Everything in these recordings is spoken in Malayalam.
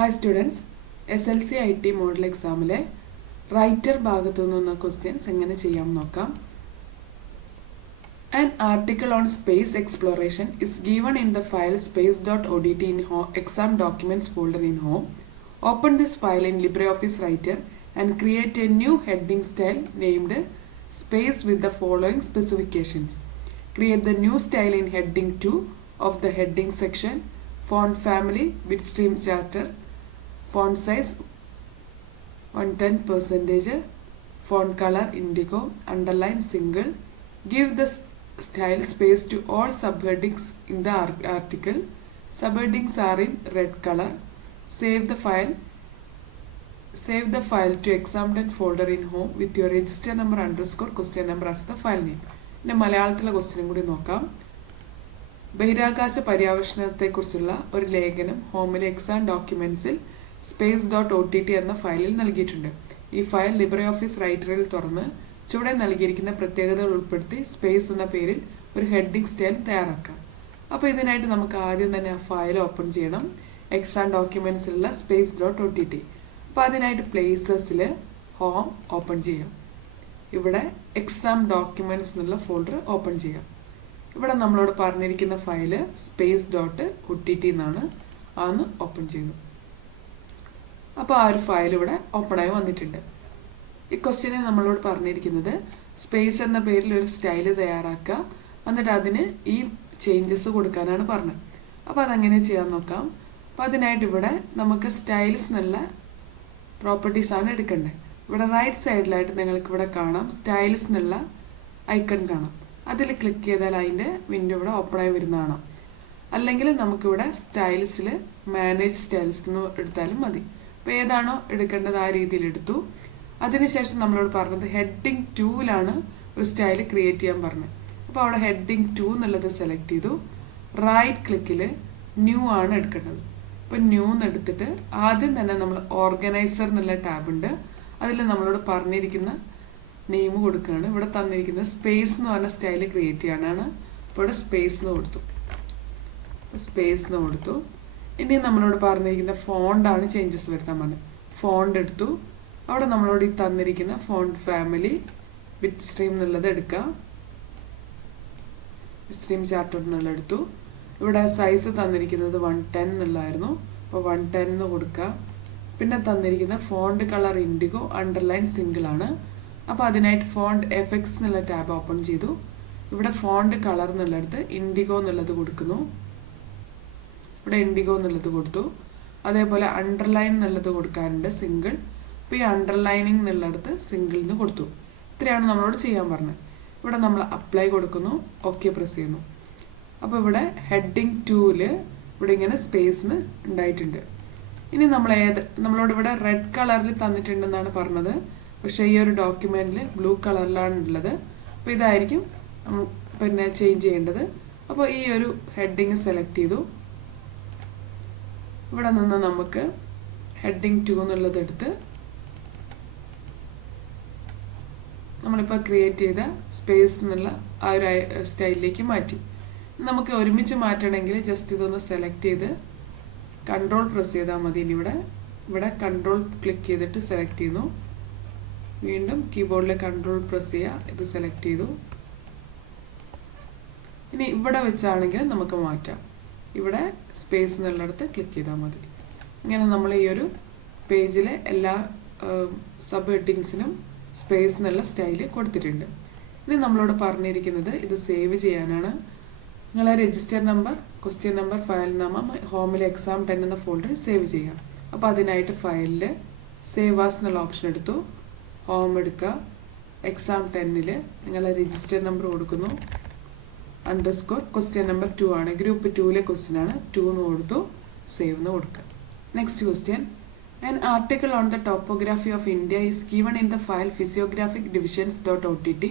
Hi students, SLC IT model എക്സാമിലെ റൈറ്റർ ഭാഗത്തു നിന്ന ക്വസ്റ്റ്യൻസ് എങ്ങനെ ചെയ്യാം നോക്കാം. An article on space exploration is given in the file space.odt in exam documents folder in home. Open this file in LibreOffice Writer and create a new heading style named space with the following specifications. Create the new style in heading 2 of the heading section. Font family bitstream charter. Font size 110%. Font color indigo. Underline single. Give the style space to all subheadings in the article. Subheadings are in red color. Save the file to examined folder in home with your register number _ question number as the file name. ഇനി മലയാളത്തിലെ ക്വസ്റ്റ്യനും കൂടി നോക്കാം. ബഹിരാകാശ പര്യവേഷണത്തെക്കുറിച്ചുള്ള ഒരു ലേഖനം ഹോമിലെ എക്സാം ഡോക്യുമെന്റ്സിൽ space.ott എന്ന ഫയലിൽ നൽകിയിട്ടുണ്ട്. ഈ ഫയൽ LibreOffice റൈറ്ററിൽ തുറന്ന് ചുവടെ നൽകിയിരിക്കുന്ന പ്രത്യേകതകൾ ഉൾപ്പെടുത്തി സ്പേസ് എന്ന പേരിൽ ഒരു ഹെഡിംഗ് സ്റ്റൈൽ തയ്യാറാക്കാം. അപ്പോൾ ഇതിനായിട്ട് നമുക്ക് ആദ്യം തന്നെ ആ ഫയൽ ഓപ്പൺ ചെയ്യണം. എക്സാം ഡോക്യുമെന്റ്സിലുള്ള space.ott. അപ്പോൾ അതിനായിട്ട് പ്ലേസസിൽ ഹോം ഓപ്പൺ ചെയ്യാം. ഇവിടെ എക്സാം ഡോക്യുമെന്റ്സ് എന്നുള്ള ഫോൾഡർ ഓപ്പൺ ചെയ്യാം. ഇവിടെ നമ്മളോട് പറഞ്ഞിരിക്കുന്ന ഫയൽ space.ott എന്നാണ്. അതൊന്ന് ഓപ്പൺ ചെയ്യുന്നു. അപ്പോൾ ആ ഒരു ഫയൽ ഇവിടെ ഓപ്പണായി വന്നിട്ടുണ്ട്. ഈ ക്വസ്റ്റ്യനെ നമ്മളോട് പറഞ്ഞിരിക്കുന്നത് സ്പേസ് എന്ന പേരിൽ ഒരു സ്റ്റൈല് തയ്യാറാക്കുക, എന്നിട്ട് അതിന് ഈ ചേഞ്ചസ് കൊടുക്കാനാണ് പറഞ്ഞത്. അപ്പോൾ അതെങ്ങനെ ചെയ്യാൻ നോക്കാം. അപ്പോൾ അതിനായിട്ട് ഇവിടെ നമുക്ക് സ്റ്റൈൽസ് എന്നുള്ള പ്രോപ്പർട്ടീസാണ് എടുക്കേണ്ടത്. ഇവിടെ റൈറ്റ് സൈഡിലായിട്ട് നിങ്ങൾക്ക് ഇവിടെ കാണാം സ്റ്റൈൽസ് എന്നുള്ള ഐക്കൺ കാണാം. അതിൽ ക്ലിക്ക് ചെയ്താൽ അതിൻ്റെ വിൻഡോ ഇവിടെ ഓപ്പണായി വരുന്നതാണ്. അല്ലെങ്കിൽ നമുക്കിവിടെ സ്റ്റൈൽസിൽ മാനേജ് സ്റ്റൈൽസ് എന്ന് എടുത്താലും മതി. അപ്പോൾ ഏതാണോ എടുക്കേണ്ടത് ആ രീതിയിൽ എടുത്തു. അതിനുശേഷം നമ്മളോട് പറഞ്ഞത് ഹെഡിങ് 2ലാണ് ഒരു സ്റ്റൈൽ ക്രിയേറ്റ് ചെയ്യാൻ പറഞ്ഞത്. അപ്പോൾ അവിടെ ഹെഡിങ് 2 എന്നുള്ളത് സെലക്ട് ചെയ്തു. റൈറ്റ് ക്ലിക്കിൽ ന്യൂ ആണ് എടുക്കേണ്ടത്. അപ്പോൾ ന്യൂ എന്ന് എടുത്തിട്ട് ആദ്യം തന്നെ നമ്മൾ ഓർഗനൈസർ എന്നുള്ള ടാബ് ഉണ്ട്. അതിൽ നമ്മളോട് പറഞ്ഞിരിക്കുന്ന നെയിം കൊടുക്കുകയാണ്. ഇവിടെ തന്നിരിക്കുന്നത് സ്പേസ് എന്ന് പറഞ്ഞ സ്റ്റൈൽ ക്രിയേറ്റ് ചെയ്യാനാണ്. അപ്പോൾ ഇവിടെ സ്പേസ് എന്ന് കൊടുത്തു. ഇനി നമ്മളോട് പറഞ്ഞിരിക്കുന്ന ഫോണ്ടാണ് ചേഞ്ചസ് വരുത്താൻ പറഞ്ഞത്. ഫോണ്ട് എടുത്തു. അവിടെ നമ്മളോട് ഈ തന്നിരിക്കുന്ന ഫോണ്ട് ഫാമിലി ബിറ്റ്സ്ട്രീം എന്നുള്ളത് എടുക്കുക. ബിറ്റ്സ്ട്രീം ചാർട്ടർ എന്നുള്ളത് എടുത്തു. ഇവിടെ സൈസ് തന്നിരിക്കുന്നത് 110 എന്നുള്ളതായിരുന്നു. അപ്പോൾ 110 എന്ന് കൊടുക്കുക. പിന്നെ തന്നിരിക്കുന്ന font colour IndiGo, underline single ആണ്. അപ്പോൾ അതിനായിട്ട് ഫോണ്ട് എഫക്ട്സ് എന്നുള്ള ടാബ് ഓപ്പൺ ചെയ്തു. ഇവിടെ ഫോണ്ട് കളർ എന്നുള്ളടത്ത് ഇൻഡിഗോ എന്നുള്ളത് കൊടുക്കുന്നു. ഇവിടെ ഇൻഡിഗോ എന്നുള്ളത് കൊടുത്തു. അതേപോലെ അണ്ടർലൈൻ എന്നുള്ളത് കൊടുക്കാറുണ്ട് സിംഗിൾ. അപ്പോൾ ഈ അണ്ടർലൈനിങ് എന്നുള്ളടത്ത് സിംഗിൾ എന്ന് കൊടുത്തു. ഇത്രയാണ് നമ്മളോട് ചെയ്യാൻ പറഞ്ഞത്. ഇവിടെ നമ്മൾ അപ്ലൈ കൊടുക്കുന്നു, ഓക്കെ പ്രസ് ചെയ്യുന്നു. അപ്പോൾ ഇവിടെ ഹെഡിങ് 2ൽ ഇവിടെ ഇങ്ങനെ സ്പേസ് ഉണ്ടായിട്ടുണ്ട്. ഇനി നമ്മളോട് ഇവിടെ റെഡ് കളറിൽ തന്നിട്ടുണ്ടെന്നാണ് പറഞ്ഞത്. പക്ഷേ ഈ ഒരു ഡോക്യുമെന്റിൽ ബ്ലൂ കളറിലാണ് ഉള്ളത്. അപ്പോൾ ഇതായിരിക്കും പിന്നെ ചേഞ്ച് ചെയ്യേണ്ടത്. അപ്പോൾ ഈ ഒരു ഹെഡിങ് സെലക്ട് ചെയ്തു. ഇവിടെ നിന്ന് നമുക്ക് ഹെഡിങ് 2 എന്നുള്ളത് എടുത്ത് നമ്മളിപ്പോൾ ക്രിയേറ്റ് ചെയ്ത സ്പേസ് എന്നുള്ള ആ ഒരു സ്റ്റൈലിലേക്ക് മാറ്റി. നമുക്ക് ഒരുമിച്ച് മാറ്റണമെങ്കിൽ ജസ്റ്റ് ഇതൊന്ന് സെലക്ട് ചെയ്ത് കൺട്രോൾ പ്രസ് ചെയ്താൽ മതി. ഇനി ഇവിടെ കൺട്രോൾ ക്ലിക്ക് ചെയ്തിട്ട് സെലക്ട് ചെയ്യുന്നു. വീണ്ടും കീബോർഡിലെ കൺട്രോൾ പ്രസ് ചെയ്യുക. ഇത് സെലക്ട് ചെയ്തു. ഇനി ഇവിടെ വെച്ചാണെങ്കിൽ നമുക്ക് മാറ്റാം. ഇവിടെ സ്പേസ് എന്നുള്ളിടത്ത് ക്ലിക്ക് ചെയ്താൽ മതി. ഇങ്ങനെ നമ്മൾ ഈ ഒരു പേജിലെ എല്ലാ സബ് ഹെഡിങ്സിനും സ്പേസ് എന്നുള്ള സ്റ്റൈല് കൊടുത്തിട്ടുണ്ട്. ഇനി നമ്മളോട് പറഞ്ഞിരിക്കുന്നത് ഇത് സേവ് ചെയ്യാനാണ്. നിങ്ങളെ register number, question number, file നാമം ഹോമിലെ exam 10 എന്ന ഫോൾഡറിൽ സേവ് ചെയ്യാം. അപ്പോൾ അതിനായിട്ട് ഫയലിൽ സേവ് ആസ് എന്നുള്ള ഓപ്ഷൻ എടുത്തു. ഹോം എടുക്കുക. exam 10ൽ നിങ്ങളെ രജിസ്റ്റർ നമ്പർ കൊടുക്കുന്നു. _ ക്വസ്റ്റ്യൻ നമ്പർ 2 ആണ്. ഗ്രൂപ്പ് 2ലെ ക്വസ്റ്റ്യൻ ആണ്. 2 എന്ന് കൊടുത്തു. സേവ് എന്ന് കൊടുക്കുക. Next question. An article on the topography of India is given in the file physiographicdivisions.ott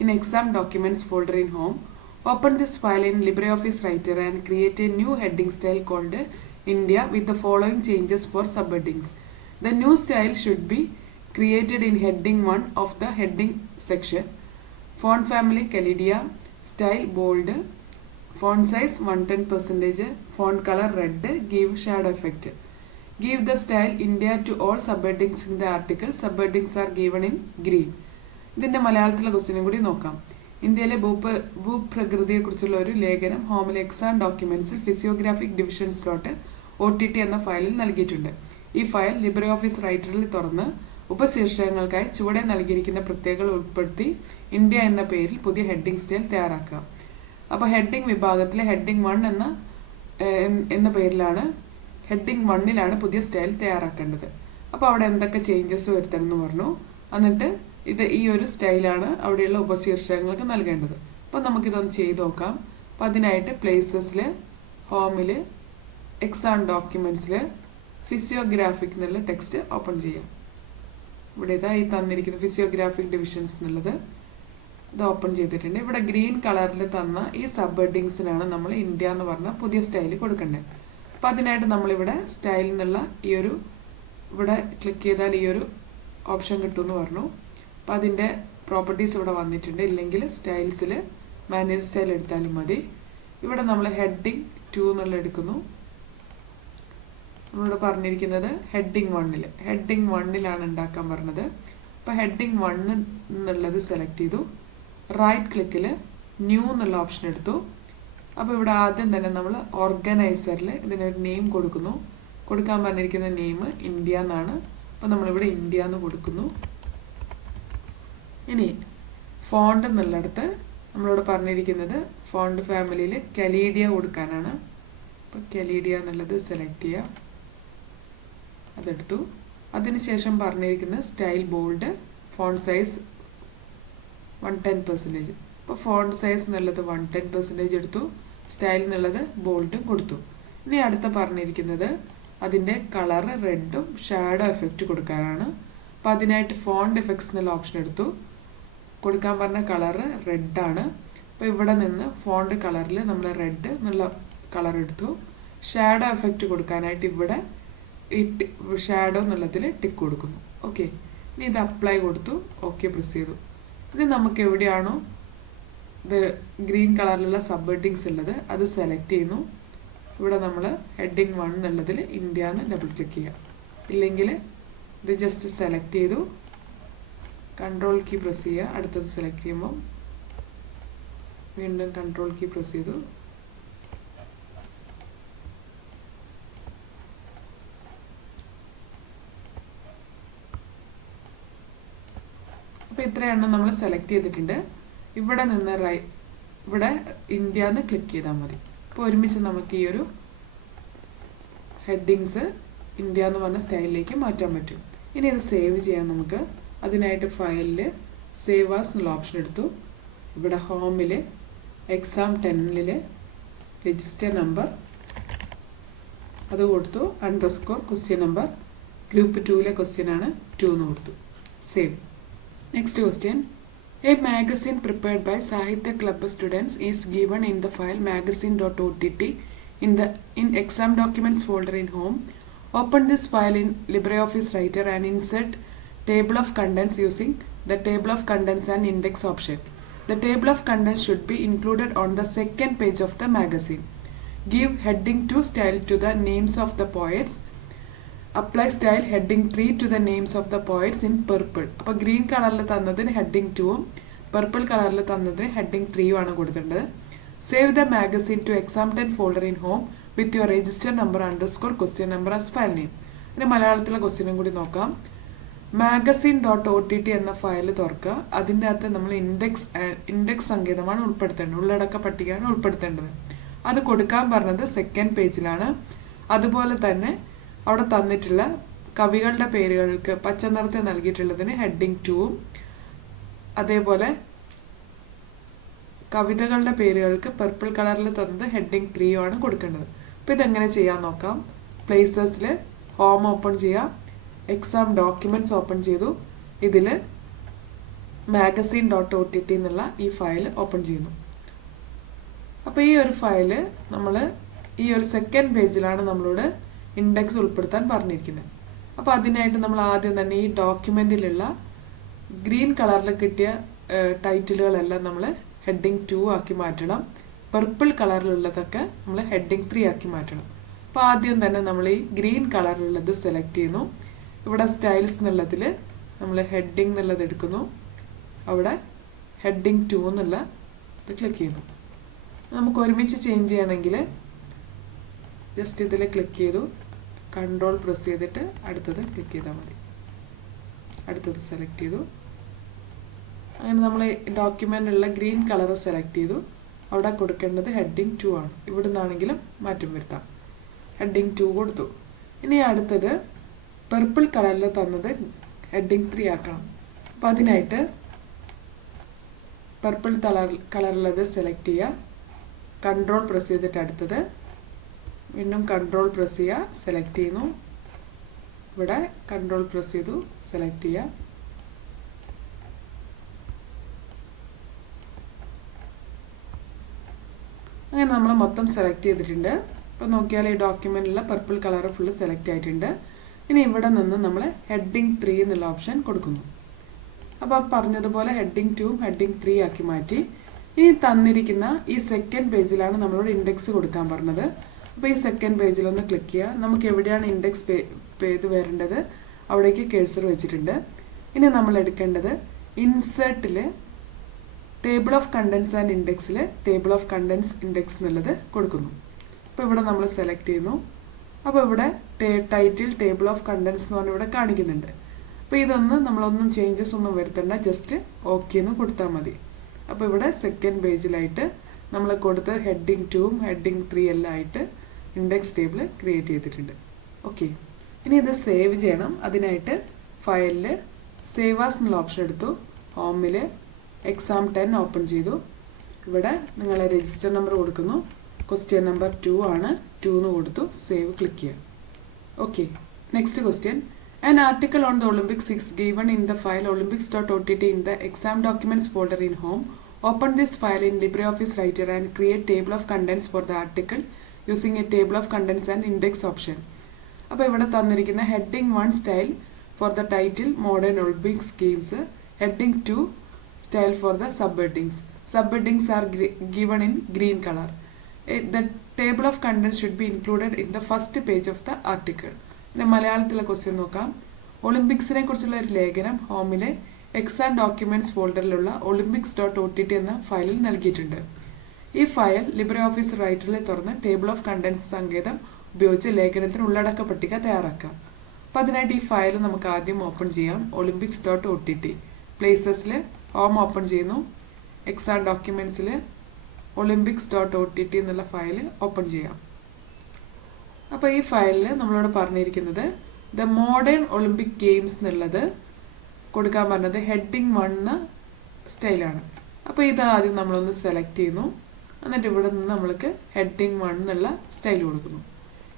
in exam documents folder in home. Open this file in LibreOffice Writer and create a new heading style called India with the following changes for subheadings. The new style should be created in heading 1 of the heading section. Font family Calidea. Style bold. Font size 110%. Font color red. Give shadow effect. Give the style India to all subheadings in the article. Subheadings are given in green. ഇതിൻ്റെ മലയാളത്തിലെ ക്വസ്റ്റ്യനും കൂടി നോക്കാം. ഇന്ത്യയിലെ ഭൂപ്രകൃതിയെക്കുറിച്ചുള്ള ഒരു ലേഖനം ഹോമിലെ എക്സാം ഡോക്യുമെന്റ്സിൽ ഫിസിയോഗ്രാഫിക് ഡിവിഷൻസ് .ott എന്ന ഫയലിൽ നൽകിയിട്ടുണ്ട്. ഈ ഫയൽ ലിബ്രെ ഓഫീസ് റൈറ്ററിൽ തുറന്ന് ഉപശീർഷകങ്ങൾക്കായി ചുവടെ നൽകിയിരിക്കുന്ന പ്രത്യേകതകൾ ഉൾപ്പെടുത്തി ഇന്ത്യ എന്ന പേരിൽ പുതിയ ഹെഡിംഗ് സ്റ്റൈൽ തയ്യാറാക്കുക. അപ്പോൾ ഹെഡിംഗ് വിഭാഗത്തിലെ ഹെഡിംഗ് 1 എന്ന പേരിലാണ് ഹെഡിംഗ് 1ലാണ് പുതിയ സ്റ്റൈൽ തയ്യാറാക്കേണ്ടത്. അപ്പോൾ അവിടെ എന്തൊക്കെ ചേഞ്ചസ് വരുത്തണം എന്ന് പറഞ്ഞു. എന്നിട്ട് ഈ ഒരു സ്റ്റൈലാണ് അവിടെയുള്ള ഉപശീർഷകങ്ങൾക്ക് നൽകേണ്ടത്. അപ്പോൾ നമുക്കിതൊന്ന് ചെയ്ത് നോക്കാം. അപ്പോൾ അതിനായിട്ട് പ്ലേസസിൽ, ഹോമിൽ, എക്സാം ഡോക്യുമെന്റ്സിൽ ഫിസിയോഗ്രാഫിക് എന്നുള്ള ടെക്സ്റ്റ് ഓപ്പൺ ചെയ്യാം. ഇവിടെ ഈ തന്നിരിക്കുന്ന ഫിസിയോഗ്രാഫിക് ഡിവിഷൻസ് എന്നുള്ളത് ഇത് ഓപ്പൺ ചെയ്തിട്ടുണ്ട്. ഇവിടെ ഗ്രീൻ കളറിൽ തന്ന ഈ സബ് ഹെഡിങ്സിനാണ് നമ്മൾ ഇന്ത്യ എന്ന് പറഞ്ഞ പുതിയ സ്റ്റൈൽ കൊടുക്കേണ്ടത്. അപ്പോൾ അതിനായിട്ട് നമ്മളിവിടെ സ്റ്റൈൽ എന്നുള്ള ഇവിടെ ക്ലിക്ക് ചെയ്താൽ ഈ ഒരു ഓപ്ഷൻ കിട്ടുമെന്ന് പറഞ്ഞു. അപ്പോൾ അതിൻ്റെ പ്രോപ്പർട്ടീസ് ഇവിടെ വന്നിട്ടുണ്ട്. ഇല്ലെങ്കിൽ സ്റ്റൈൽസിൽ മാനേജ് സ്റ്റൈൽ എടുത്താലും മതി. ഇവിടെ നമ്മൾ ഹെഡിങ് 2 എന്നുള്ള എടുക്കുന്നു. നമ്മളിവിടെ പറഞ്ഞിരിക്കുന്നത് ഹെഡിങ് 1ലാണ് ഉണ്ടാക്കാൻ പറഞ്ഞത്. അപ്പോൾ ഹെഡിങ് 1 എന്നുള്ളത് സെലക്ട് ചെയ്തു. റൈറ്റ് ക്ലിക്കിൽ ന്യൂ എന്നുള്ള ഓപ്ഷൻ എടുത്തു. അപ്പോൾ ഇവിടെ ആദ്യം തന്നെ നമ്മൾ ഓർഗനൈസറിൽ ഇതിനൊരു നെയിം കൊടുക്കുന്നു. കൊടുക്കാൻ പറഞ്ഞിരിക്കുന്ന നെയിം ഇന്ത്യ എന്നാണ്. അപ്പോൾ നമ്മളിവിടെ ഇന്ത്യ എന്ന് കൊടുക്കുന്നു. ഇനി ഫോണ്ട് എന്നുള്ളിടത്ത് നമ്മളിവിടെ പറഞ്ഞിരിക്കുന്നത് ഫോണ്ട് ഫാമിലിയിൽ കലീഡിയ കൊടുക്കാനാണ്. അപ്പോൾ കലീഡിയ എന്നുള്ളത് സെലക്ട് ചെയ്യുക. അതെടുത്തു. അതിനുശേഷം പറഞ്ഞിരിക്കുന്നത് സ്റ്റൈൽ ബോൾഡ്, ഫോണ്ട് സൈസ് 110%. അപ്പോൾ ഫോണ്ട് സൈസ് എന്നുള്ളത് 110% എടുത്തു. സ്റ്റൈൽ എന്നുള്ളത് ബോൾഡും കൊടുത്തു. ഇനി അടുത്ത പറഞ്ഞിരിക്കുന്നത് അതിൻ്റെ കളറ് റെഡും ഷാഡോ എഫക്റ്റ് കൊടുക്കാനാണ്. അപ്പോൾ അതിനായിട്ട് ഫോണ്ട് എഫക്ട്സ് എന്നുള്ള ഓപ്ഷൻ എടുത്തു. കൊടുക്കാൻ പറഞ്ഞ കളറ് റെഡാണ്. അപ്പോൾ ഇവിടെ നിന്ന് ഫോണ്ട് കളറിൽ നമ്മൾ റെഡ് എന്നുള്ള കളർ എടുത്തു. ഷാഡോ എഫക്റ്റ് കൊടുക്കാനായിട്ട് ഇവിടെ ഷാഡോ എന്നുള്ളതിൽ ടിക്ക് കൊടുക്കുന്നു. ഓക്കെ, ഇനി ഇത് അപ്ലൈ കൊടുത്തു. ഓക്കെ പ്രസ് ചെയ്തു. ഇനി നമുക്ക് എവിടെയാണോ ഇത് ഗ്രീൻ കളറിലുള്ള സബ് ഹെഡിങ്സ് ഉള്ളത് അത് സെലക്ട് ചെയ്യുന്നു. ഇവിടെ നമ്മൾ ഹെഡിങ് 1 എന്നുള്ളതിൽ ഇന്ത്യ എന്ന് ഡബിൾ ക്ലിക്ക് ചെയ്യുക. ഇല്ലെങ്കിൽ ഇത് ജസ്റ്റ് സെലക്ട് ചെയ്തു കൺട്രോൾ കീ പ്രസ് ചെയ്യുക. അടുത്തത് സെലക്ട് ചെയ്യുമ്പോൾ വീണ്ടും കൺട്രോൾ കീ പ്രസ് ചെയ്തു. അപ്പോൾ ഇത്രയെണ്ണം നമ്മൾ സെലക്ട് ചെയ്തിട്ടുണ്ട്. ഇവിടെ നിന്ന് ഇവിടെ ഇന്ത്യ എന്ന് ക്ലിക്ക് ചെയ്താൽ മതി. അപ്പോൾ ഒരുമിച്ച് നമുക്ക് ഈ ഒരു ഹെഡിങ്സ് ഇന്ത്യ എന്ന് പറഞ്ഞ സ്റ്റൈലിലേക്ക് മാറ്റാൻ പറ്റും. ഇനി ഇത് സേവ് ചെയ്യാം നമുക്ക്. അതിനായിട്ട് ഫയലിൽ സേവ് ആസ് എന്നുള്ള ഓപ്ഷൻ എടുത്തു. ഇവിടെ ഹോമിൽ എക്സാം 10ൽ രജിസ്റ്റർ നമ്പർ അത് കൊടുത്തു. _ക്വസ്റ്റ്യൻ നമ്പർ ഗ്രൂപ്പ് 2ലെ ക്വസ്റ്റ്യൻ ആണ് 2 എന്ന് കൊടുത്തു. Save. Next question. A magazine prepared by Sahitya Club students is given in the file magazine.ott in exam documents folder in home. Open this file in LibreOffice Writer and insert table of contents using the table of contents and index option. The table of contents should be included on the second page of the magazine. Give heading 2 style to the names of the poets. Apply style heading 3 to the names of the poets in purple. അപ്പോൾ ഗ്രീൻ കളറിൽ തന്നതിന് ഹെഡിങ് 2ഉം പർപ്പിൾ കളറിൽ തന്നതിന് ഹെഡിങ് 3ഉം ആണ് കൊടുത്തിട്ടുണ്ട്. Save the magazine two exam 10 folder in home with your register number _question number as file name. ഇനി മലയാളത്തിലെ ക്വസ്റ്റ്യനും കൂടി നോക്കാം. magazine.ott എന്ന ഫയൽ തുറക്കുക. അതിൻ്റെ അകത്ത് നമ്മൾ ഇൻഡെക്സ് സങ്കേതമാണ് ഉൾപ്പെടുത്തേണ്ടത്, ഉള്ളടക്ക പട്ടികയാണ് ഉൾപ്പെടുത്തേണ്ടത്. അത് കൊടുക്കാൻ പറഞ്ഞത് സെക്കൻഡ് പേജിലാണ്. അതുപോലെ തന്നെ അവിടെ തന്നിട്ടുള്ള കവികളുടെ പേരുകൾക്ക് പച്ച നിറത്തിൽ നൽകിയിട്ടുള്ളതിന് ഹെഡിങ് 2ഉം അതേപോലെ കവിതകളുടെ പേരുകൾക്ക് പർപ്പിൾ കളറിൽ തന്നത് ഹെഡിങ് 3ഉം ആണ് കൊടുക്കേണ്ടത്. അപ്പോൾ ഇതെങ്ങനെ ചെയ്യാൻ നോക്കാം. പ്ലേസസിൽ ഹോം ഓപ്പൺ ചെയ്യാം. എക്സാം ഡോക്യുമെന്റ്സ് ഓപ്പൺ ചെയ്തു. ഇതിൽ magazine.ott എന്നുള്ള ഈ ഫയൽ ഓപ്പൺ ചെയ്യുന്നു. അപ്പോൾ ഈ ഒരു ഫയല് നമ്മൾ ഈ ഒരു സെക്കൻഡ് പേജിലാണ് നമ്മളോട് ഇൻഡെക്സ് ഉൾപ്പെടുത്താൻ പറഞ്ഞിരിക്കുന്നത്. അപ്പോൾ അതിനായിട്ട് നമ്മൾ ആദ്യം തന്നെ ഈ ഡോക്യുമെൻറ്റിലുള്ള ഗ്രീൻ കളറിൽ കിട്ടിയ ടൈറ്റിലുകളെല്ലാം നമ്മൾ ഹെഡിങ് 2 ആക്കി മാറ്റണം. പർപ്പിൾ കളറിലുള്ളതൊക്കെ നമ്മൾ ഹെഡിങ് 3 ആക്കി മാറ്റണം. അപ്പോൾ ആദ്യം തന്നെ നമ്മൾ ഈ ഗ്രീൻ കളറിലുള്ളത് സെലക്ട് ചെയ്യുന്നു. ഇവിടെ സ്റ്റൈൽസ് എന്നുള്ളതിൽ നമ്മൾ ഹെഡിങ് എന്നുള്ളത് എടുക്കുന്നു. അവിടെ ഹെഡിങ് 2 എന്നുള്ള ഇത് ക്ലിക്ക് ചെയ്യുന്നു. നമുക്ക് ഒരുമിച്ച് ചേഞ്ച് ചെയ്യണമെങ്കിൽ ജസ്റ്റ് ഇതിൽ ക്ലിക്ക് ചെയ്തു കൺട്രോൾ പ്രസ് ചെയ്തിട്ട് അടുത്തത് ക്ലിക്ക് ചെയ്താൽ മതി. അടുത്തത് സെലക്ട് ചെയ്തു. അങ്ങനെ നമ്മൾ ഡോക്യുമെൻ്റിലുള്ള ഗ്രീൻ കളർ സെലക്ട് ചെയ്തു. അവിടെ കൊടുക്കേണ്ടത് ഹെഡിങ് 2 ആണ്. ഇവിടെ നിന്നാണെങ്കിലും മാറ്റം വരുത്താം. ഹെഡിങ് 2 കൊടുത്തു. ഇനി അടുത്തത് പർപ്പിൾ കളറിൽ തന്നത് ഹെഡിങ് 3 ആക്കണം. അപ്പോൾ അതിനായിട്ട് പർപ്പിൾ കളറുള്ളത് സെലക്ട് ചെയ്യുക. കൺട്രോൾ പ്രസ് ചെയ്തിട്ട് അടുത്തത് വീണ്ടും കൺട്രോൾ പ്രസ് ചെയ്യുക, സെലക്ട് ചെയ്യുന്നു. ഇവിടെ കൺട്രോൾ പ്രസ് ചെയ്തു സെലക്ട് ചെയ്യുക. അങ്ങനെ നമ്മൾ മൊത്തം സെലക്ട് ചെയ്തിട്ടുണ്ട്. ഇപ്പോൾ നോക്കിയാൽ ഈ ഡോക്യുമെൻറ്റിലുള്ള പർപ്പിൾ കളർ ഫുള്ള് സെലക്ട് ആയിട്ടുണ്ട്. ഇനി ഇവിടെ നിന്ന് നമ്മൾ ഹെഡിങ് 3 എന്നുള്ള ഓപ്ഷൻ കൊടുക്കുന്നു. അപ്പോൾ പറഞ്ഞതുപോലെ ഹെഡിങ് 2 ഹെഡിങ് 3 ആക്കി മാറ്റി. ഇനി തന്നിരിക്കുന്ന ഈ സെക്കൻഡ് പേജിലാണ് നമ്മളോട് ഇൻഡെക്സ് കൊടുക്കാൻ പറഞ്ഞത്. അപ്പോൾ ഈ സെക്കൻഡ് പേജിലൊന്ന് ക്ലിക്ക് ചെയ്യുക. നമുക്ക് എവിടെയാണ് ഇൻഡെക്സ് ചെയ്ത് വരേണ്ടത് അവിടേക്ക് കേഴ്സർ വെച്ചിട്ടുണ്ട്. ഇനി നമ്മൾ എടുക്കേണ്ടത് ഇൻസേർട്ടിൽ ടേബിൾ ഓഫ് കണ്ടൻസ് ആൻഡ് ഇൻഡെക്സിൽ ടേബിൾ ഓഫ് കണ്ടൻസ് ഇൻഡെക്സ് എന്നുള്ളത് കൊടുക്കുന്നു. അപ്പോൾ ഇവിടെ നമ്മൾ സെലക്ട് ചെയ്യുന്നു. അപ്പോൾ ഇവിടെ ടൈറ്റിൽ ടേബിൾ ഓഫ് കണ്ടൻസ് എന്ന് പറഞ്ഞ് ഇവിടെ കാണിക്കുന്നുണ്ട്. അപ്പോൾ ഇതൊന്ന് നമ്മളൊന്നും ചേഞ്ചസ് ഒന്നും വരുത്തണ്ട, ജസ്റ്റ് ഓക്കെ എന്ന് കൊടുത്താൽ മതി. അപ്പോൾ ഇവിടെ സെക്കൻഡ് പേജിലായിട്ട് നമ്മൾ കൊടുത്ത ഹെഡിങ് 2 ഹെഡിങ് 3 എല്ലാം ആയിട്ട് ഇൻഡെക്സ് ടേബിൾ ക്രിയേറ്റ് ചെയ്തിട്ടുണ്ട്. ഓക്കെ, ഇനി ഇത് സേവ് ചെയ്യണം. അതിനായിട്ട് ഫയലിൽ സേവ് ആസ് എന്നുള്ള ഓപ്ഷൻ എടുത്തു. ഹോമിൽ എക്സാം 10 ഓപ്പൺ ചെയ്തു. ഇവിടെ നിങ്ങൾ രജിസ്റ്റർ നമ്പർ കൊടുക്കുന്നു. ക്വസ്റ്റ്യൻ നമ്പർ 2 ആണ്. 2 എന്ന് കൊടുത്തു. സേവ് ക്ലിക്ക് ചെയ്യുക. Okay, next question. An article on the Olympics is given in the file olympics.ott in the exam documents folder in home. Open this file in LibreOffice Writer and create table of contents for the article using a table of contents and index option. അപ്പോൾ ഇവിടെ തന്നിരിക്കുന്ന heading 1 style for the title modern Olympics games, heading 2 style for the subheadings. Subheadings are given in green color. The table of contents should be included in the first page of the article. പിന്നെ മലയാളത്തിലെ ക്വസ്റ്റ്യൻ നോക്കാം. ഒളിമ്പിക്സിനെ കുറിച്ചുള്ള ഒരു ലേഖനം ഹോമിലെ എക്സാം ഡോക്യുമെന്റ്സ് ഫോൾഡറിലുള്ള olympics.ott എന്ന ഫയലിൽ നൽകിയിട്ടുണ്ട്. ഈ ഫയൽ ലിബ്രെ ഓഫീസ് റൈറ്ററിൽ തുറന്ന് ടേബിൾ ഓഫ് കണ്ടൻസ് സങ്കേതം ഉപയോഗിച്ച് ലേഖനത്തിന് ഉള്ളടക്ക പട്ടിക തയ്യാറാക്കാം. അപ്പോൾ അതിനായിട്ട് ഈ ഫയൽ നമുക്ക് ആദ്യം ഓപ്പൺ ചെയ്യാം. olympics.ott പ്ലേസസിൽ ഹോം ഓപ്പൺ ചെയ്യുന്നു. എക്സാം ഡോക്യുമെൻറ്റ്സിൽ olympics.ott എന്നുള്ള ഫയൽ ഓപ്പൺ ചെയ്യാം. അപ്പോൾ ഈ ഫയലിൽ നമ്മളോട് പറഞ്ഞിരിക്കുന്നത് ദ മോഡേൺ ഒളിമ്പിക് ഗെയിംസ് എന്നുള്ളത് കൊടുക്കാൻ പറഞ്ഞത് ഹെഡിങ് 1 സ്റ്റൈലാണ്. അപ്പോൾ ഇത് ആദ്യം നമ്മളൊന്ന് സെലക്ട് ചെയ്യുന്നു. എന്നിട്ട് ഇവിടെ നിന്ന് നമ്മൾക്ക് ഹെഡിങ് 1 എന്നുള്ള സ്റ്റൈൽ കൊടുക്കുന്നു.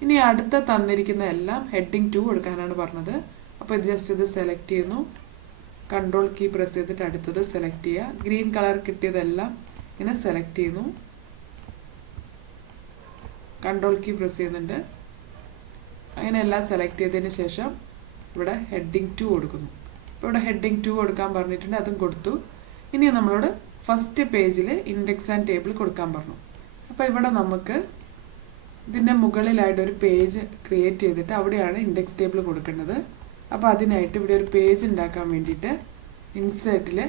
ഇനി അടുത്ത തന്നിരിക്കുന്ന എല്ലാം ഹെഡിങ് 2 കൊടുക്കാനാണ് പറഞ്ഞത്. അപ്പോൾ ഇത് ജസ്റ്റ് ഇത് സെലക്ട് ചെയ്യുന്നു. കൺട്രോൾ കീ പ്രസ് ചെയ്തിട്ട് അടുത്തത് സെലക്ട് ചെയ്യുക. ഗ്രീൻ കളർ കിട്ടിയതെല്ലാം ഇങ്ങനെ സെലക്ട് ചെയ്യുന്നു. കൺട്രോൾ കീ പ്രസ് ചെയ്യുന്നുണ്ട്. അങ്ങനെ എല്ലാം സെലക്ട് ചെയ്തതിന് ശേഷം ഇവിടെ ഹെഡിങ് 2 കൊടുക്കുന്നു. അപ്പോൾ ഇവിടെ ഹെഡിങ് 2 കൊടുക്കാൻ പറഞ്ഞിട്ടുണ്ട്, അതും കൊടുത്തു. ഇനി നമ്മളോട് ഫസ്റ്റ് പേജിൽ ഇൻഡെക്സ് ആൻഡ് ടേബിൾ കൊടുക്കാൻ പറഞ്ഞു. അപ്പോൾ ഇവിടെ നമുക്ക് ഇതിൻ്റെ മുകളിലായിട്ട് ഒരു പേജ് ക്രിയേറ്റ് ചെയ്തിട്ട് അവിടെയാണ് ഇൻഡെക്സ് ടേബിൾ കൊടുക്കേണ്ടത്. അപ്പോൾ അതിനായിട്ട് ഇവിടെ ഒരു പേജ് ഉണ്ടാക്കാൻ വേണ്ടിയിട്ട് ഇൻസേർട്ടിൽ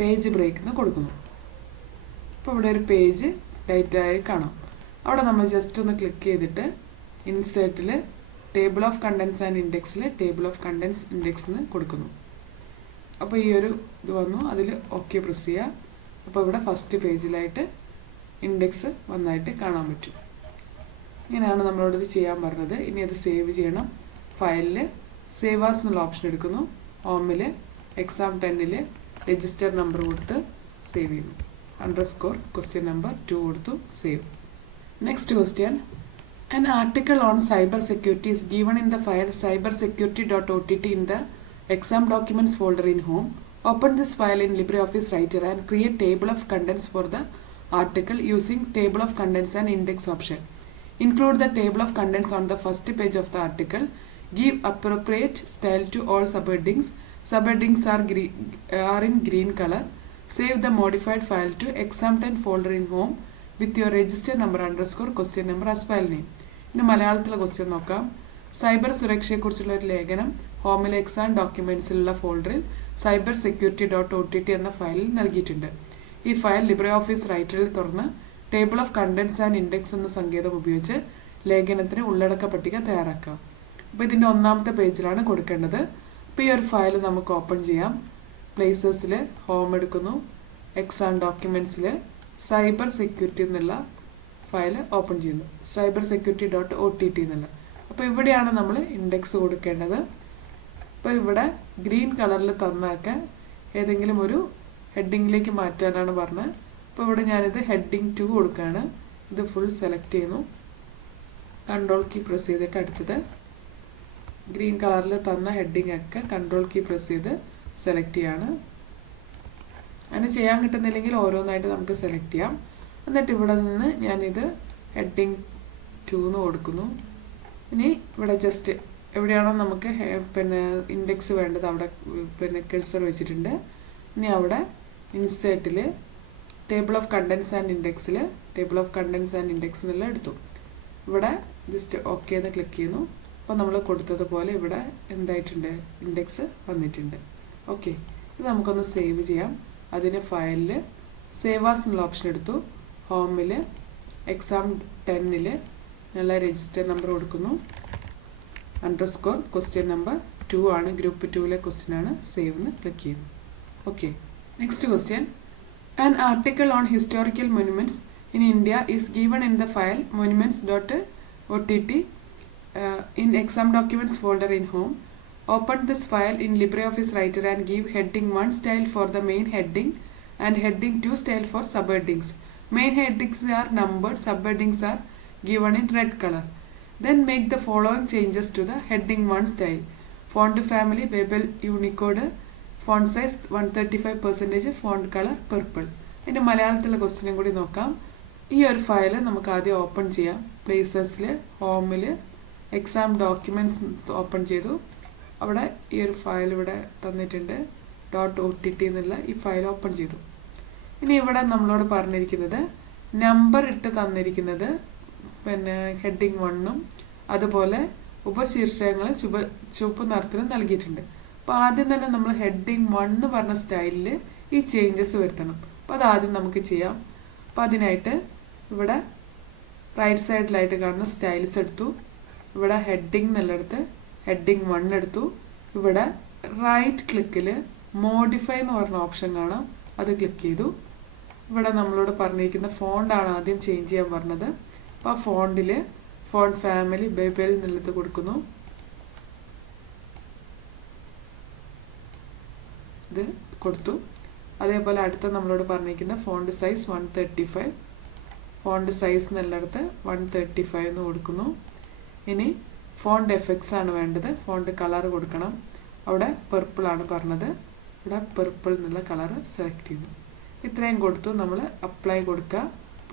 പേജ് ബ്രേക്ക് എന്ന് കൊടുക്കുന്നു. അപ്പോൾ ഇവിടെ ഒരു പേജ് ഡേറ്റായി കാണാം. അവിടെ നമ്മൾ ജസ്റ്റ് ഒന്ന് ക്ലിക്ക് ചെയ്തിട്ട് ഇൻസേർട്ടിൽ ടേബിൾ ഓഫ് കണ്ടൻസ് ആൻഡ് ഇൻഡെക്സിൽ ടേബിൾ ഓഫ് കണ്ടൻസ് ഇൻഡെക്സ് എന്ന് കൊടുക്കുന്നു. അപ്പോൾ ഈ ഒരു ഇത് വന്നു. അതിൽ ഓക്കെ പ്രസ് ചെയ്യുക. അപ്പോൾ ഇവിടെ ഫസ്റ്റ് പേജിലായിട്ട് ഇൻഡെക്സ് വന്നായിട്ട് കാണാൻ പറ്റും. ഇങ്ങനെയാണ് നമ്മളോട് ഇത് ചെയ്യാൻ പറഞ്ഞത്. ഇനി അത് സേവ് ചെയ്യണം. ഫയലിൽ സേവ് ആസ് എന്നുള്ള ഓപ്ഷൻ എടുക്കുന്നു. ഹോമിൽ എക്സാം 10 രജിസ്റ്റർ നമ്പർ കൊടുത്ത് സേവ് ചെയ്യുന്നു. _ ക്വസ്റ്റ്യൻ നമ്പർ 2 കൊടുത്തു save. Next question. An article on cyber security is given in the file cybersecurity.ott in the exam documents folder in home. Open this file in LibreOffice Writer and create table of contents for the article using table of contents and index option. Include the table of contents on the first page of the article. Give appropriate style to all subheadings. Subheadings are in green color. Save the modified file to exam 10 folder in home. With your register number underscore question number as file name. ഇനി മലയാളത്തിലെ ക്വസ്റ്റ്യൻ നോക്കാം. സൈബർ സുരക്ഷയെക്കുറിച്ചുള്ള ഒരു ലേഖനം ഹോമിലെ എക്സാം ഡോക്യുമെന്റ്സിലുള്ള ഫോൾഡറിൽ cybersecurity.ott എന്ന ഫയലിൽ നൽകിയിട്ടുണ്ട്. ഈ ഫയൽ ലിബ്രെ ഓഫീസ് റൈറ്ററിൽ തുറന്ന് table of contents and index എന്ന സങ്കേതം ഉപയോഗിച്ച് ലേഖനത്തിന് ഉള്ളടക്ക പട്ടിക തയ്യാറാക്കാം. അപ്പോൾ ഇതിൻ്റെ ഒന്നാമത്തെ പേജിലാണ് കൊടുക്കേണ്ടത്. അപ്പോൾ ഈ ഒരു ഫയൽ നമുക്ക് ഓപ്പൺ ചെയ്യാം. പ്ലേസസിൽ ഹോം എടുക്കുന്നു, എക്സാം ഡോക്യുമെൻറ്റ്സിൽ സൈബർ സെക്യൂരിറ്റി എന്നുള്ള ഫയൽ ഓപ്പൺ ചെയ്യുന്നു. cybersecurity.ott എന്നുള്ള. അപ്പോൾ ഇവിടെയാണ് നമ്മൾ ഇൻഡെക്സ് കൊടുക്കേണ്ടത്. അപ്പോൾ ഇവിടെ ഗ്രീൻ കളറിൽ തന്നൊക്കെ ഏതെങ്കിലും ഒരു ഹെഡിങ്ങിലേക്ക് മാറ്റാനാണ് പറഞ്ഞത്. അപ്പോൾ ഇവിടെ ഞാനിത് ഹെഡിങ് 2 കൊടുക്കുകയാണ്. ഇത് ഫുൾ സെലക്ട് ചെയ്യുന്നു. കൺട്രോൾ കീ പ്രസ് ചെയ്തിട്ട് അടുത്തത് ഗ്രീൻ കളറിൽ തന്ന ഹെഡിങ് ഒക്കെ കൺട്രോൾ കീ പ്രസ് ചെയ്ത് സെലക്ട് ചെയ്യാണ്. അങ്ങനെ ചെയ്യാൻ കിട്ടുന്നില്ലെങ്കിൽ ഓരോന്നായിട്ട് നമുക്ക് സെലക്ട് ചെയ്യാം. എന്നിട്ട് ഇവിടെ നിന്ന് ഞാനിത് ഹെഡിങ് 2 എന്ന് കൊടുക്കുന്നു. ഇനി ഇവിടെ ജസ്റ്റ് എവിടെയാണോ നമുക്ക് ഇൻഡെക്സ് വേണ്ടത് അവിടെ കഴ്സർ വെച്ചിട്ടുണ്ട്. ഇനി അവിടെ ഇൻസേർട്ടിൽ ടേബിൾ ഓഫ് കണ്ടൻസ് ആൻഡ് ഇൻഡെക്സിൽ table of contents and index എന്നെല്ലാം എടുത്തു. ഇവിടെ ജസ്റ്റ് ഓക്കെ എന്ന് ക്ലിക്ക് ചെയ്യുന്നു. അപ്പോൾ നമ്മൾ കൊടുത്തതുപോലെ ഇവിടെ എന്തായിട്ടുണ്ട്, ഇൻഡെക്സ് വന്നിട്ടുണ്ട്. ഓക്കെ, ഇത് നമുക്കൊന്ന് സേവ് ചെയ്യാം. അതിന് ഫയലിൽ സേവ് ആസ് എന്നുള്ള ഓപ്ഷൻ എടുത്തു. ഹോമിൽ എക്സാം 10ൽ നല്ല രജിസ്റ്റർ നമ്പർ കൊടുക്കുന്നു. അണ്ടർസ്കോർ ക്വസ്റ്റ്യൻ നമ്പർ 2 ആണ്, ഗ്രൂപ്പ് 2ലെ ക്വസ്റ്റ്യൻ ആണ്. സേവ് എന്ന് ക്ലിക്ക് ചെയ്യുന്നു. Okay, next question. An article on historical monuments in India is given in the file monuments.ott in exam documents folder in home. Open this file in LibreOffice Writer and give heading 1 style for the main heading and heading 2 style for subheadings. Main headings are numbered, subheadings are given in red color. Then make the following changes to the heading 1 style. Font family Babel Unicode, font size 135%, font color purple. ഇതിൻ്റെ മലയാളത്തിലെ ക്വസ്റ്റ്യനും കൂടി നോക്കാം. ഈ ഒരു ഫയൽ നമുക്ക് ആദ്യം ഓപ്പൺ ചെയ്യാം. പ്ലേസസിൽ ഹോമിൽ എക്സാം ഡോക്യുമെൻറ്റ്സ് ഓപ്പൺ ചെയ്തു. അവിടെ ഈ ഒരു ഫയൽ ഇവിടെ തന്നിട്ടുണ്ട്. .ott എന്നുള്ള ഈ ഫയൽ ഓപ്പൺ ചെയ്തു. ഇനി ഇവിടെ നമ്മളോട് പറഞ്ഞിരിക്കുന്നത് നമ്പർ ഇട്ട് തന്നിരിക്കുന്നത് ഹെഡിങ് 1ഉം അതുപോലെ ഉപശീർഷകങ്ങൾ ചുവപ്പ് നിറത്തിലും നൽകിയിട്ടുണ്ട്. അപ്പോൾ ആദ്യം തന്നെ നമ്മൾ ഹെഡിങ് 1 എന്ന് പറഞ്ഞ സ്റ്റൈലിൽ ഈ ചേഞ്ചസ് വരുത്തണം. അപ്പോൾ അതാദ്യം നമുക്ക് ചെയ്യാം. അപ്പോൾ അതിനായിട്ട് ഇവിടെ റൈറ്റ് സൈഡിലായിട്ട് കാണുന്ന സ്റ്റൈൽസ് എടുത്തു. ഇവിടെ ഹെഡിങ് എന്നുള്ളിടത്ത് ഹെഡിങ് 1 എടുത്തു. ഇവിടെ റൈറ്റ് ക്ലിക്കിൽ മോഡിഫൈ എന്ന് പറഞ്ഞ ഓപ്ഷൻ കാണാം, അത് ക്ലിക്ക് ചെയ്തു. ഇവിടെ നമ്മളോട് പറഞ്ഞിരിക്കുന്ന ഫോണ്ടാണ് ആദ്യം ചേഞ്ച് ചെയ്യാൻ പറഞ്ഞത്. അപ്പോൾ ആ ഫോണ്ടിൽ ഫോണ്ട് ഫാമിലി ബേബൽ എന്നുള്ളത് കൊടുക്കുന്നു. ഇത് കൊടുത്തു. അതേപോലെ അടുത്ത നമ്മളോട് പറഞ്ഞിരിക്കുന്ന ഫോണ്ട് സൈസ് 135, ഫോണ്ട് സൈസ് എന്നുള്ളിടത്ത് 135 എന്ന് കൊടുക്കുന്നു. ഇനി ഫോണ്ട് എഫക്ട്സ് ആണ് വേണ്ടത്. ഫോണ്ട് കളർ കൊടുക്കണം. അവിടെ പർപ്പിൾ ആണ് പറഞ്ഞത്. ഇവിടെ പർപ്പിൾ എന്നുള്ള കളർ സെലക്ട് ചെയ്യുന്നു. ഇത്രയും കൊടുത്തു. നമ്മൾ അപ്ലൈ കൊടുക്കുക,